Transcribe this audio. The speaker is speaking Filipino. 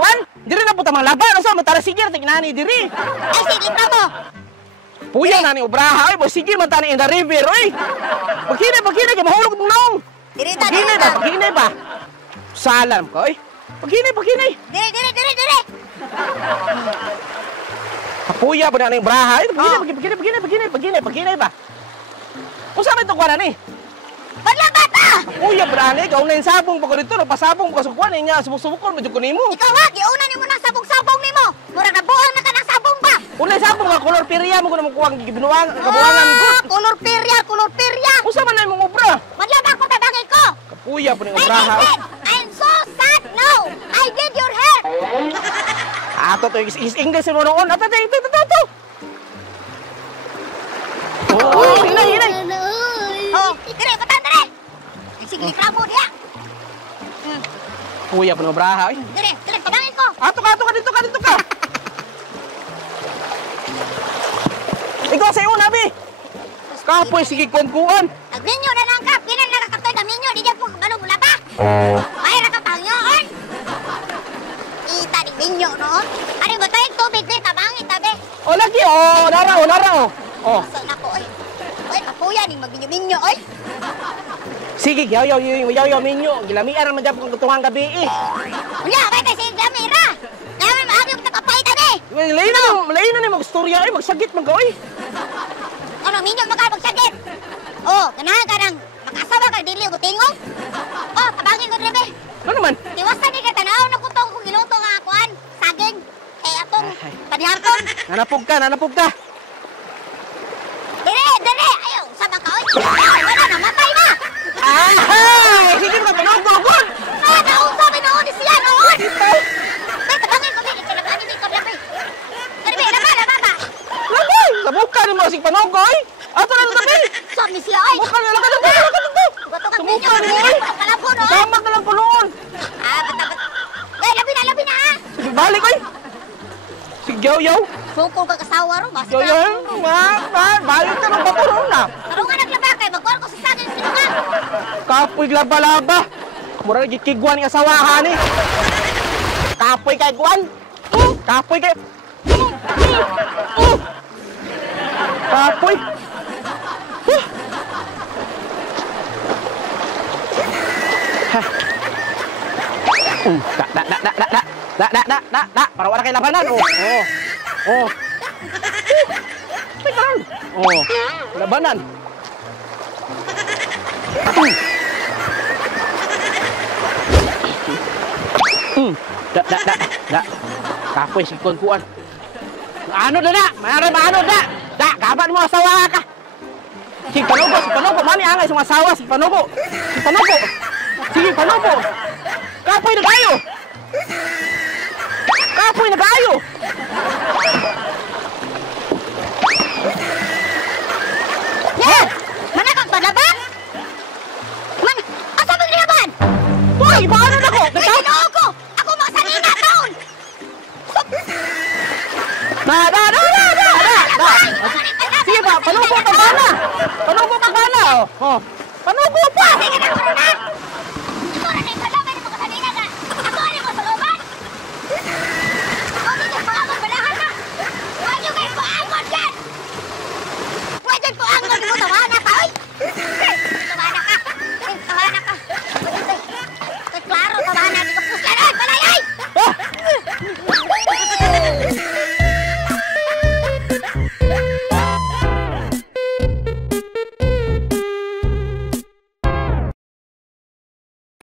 kuan. Diri na po tamang laban. Asa mo tara sige tingnan ni diri. Ay, sige ka mo. Puya na ni ubraha oy, sige man tani in the river oy. Pagkini kay mahulog mo nong. Diri. Pagkini ba? Salam ko oy. Pagkini. Diri. Puya ba na ni ubraha? Pagkini ba? Usa man to kuan ni? Maglabata! Puya brani, ikaw na yung sabong pa ko dito, pasabong pa ko sa kuan nga subok-subokon medyo ko nimo. Ikaw ha, giuna nimo nang sabong-sabong nimo. Murag nabuang na ka ng sabong ba? Unay sabong nga kolor pirya mo ko na kuwang gibinuang kabuangan ko. Kolor perya. Usa man na imong obra? Maglabang ko tabangin ko. Kapuya po ni I obraha. did it! I'm so sad now! I did your hair! Ato to is English mo noon. Ato. Oh, hinay. Oh, dire, batan dire! Sige, kramo dia! Puya po ni obraha. Dire, tabangin ko! Ato ka dito ka. Ikaw sa iyo nabi. Kapoy sige kuan. Agminyo na lang ka! Pinan na kakatoy ka minyo! Di dyan po kabalo mula pa! Ay, nakapangyoon! Kita ni minyo noon! Ano ba tayo tubig di? Tabangin tabi! O lagi nara. Oh. Saan ako ay? Ay, kapuya ni magminyo-minyo ay! Sige, yaw minyo. Gilamian naman dyan kung tutungang gabi eh. Wala, may tayo si Gamira! Naman maagi mo takapay tabi! Lain na mo istorya eh. Magsagit man ka oy. Ano, minyo makapagsagit! Oh, ganahan ka nang makasawa ka dili ko tingog! Oh, tabangin ko din be! Ano naman? Tiwasan ni ka tanaw na kutong kung giluto nga akuan, saging, atong paniharton. Nanapog ka. Dire! Ayaw, sama ka oy! Wala, namatay na! Ay! Sige ka panogod! Naunsa binoon ni siya noon! Be, tabangin ko, be! Kinabangin ko lang, be! Dire, be, laba ba? Labay! Sabuka ni mo si panogoy! Ato na tabi! Sabi siya ay! Buka na lang ka! Bato ka minyo! Sabuka ni mo eh! Kalabo no? Tama ka lang puloon! Ba't! Eh, labi na ha! Sige, balik ay! Sige, yaw! Sukol ka kasawa ro, basta ka! Yaw! Balik ka ng bakuron na! Ano nga naglaba kay magkuhan ko sa saging sinungan! Kapoy laba-laba! Mura nagkikigwan ng asawahan eh! Kapoy kay Gwan! Kapoy kay... Kapoy! Para wala kay labanan. Oh. Teka lang. Oh. Labanan. Kapoy si kuan. Ano na? Maano na? Kaban mo asawa ka. Si Panogo, mani angay sa asawa si Panogo. Sige, Panogo. Kapoy na kayo. Yeah! Manakang palaban? Asa ba nilaban? Tuloy, paano na ko? Ginoo ko! Ako masanina taon! Sige ba, Panogo pa bala. Oh. Panogo pa. Sige na,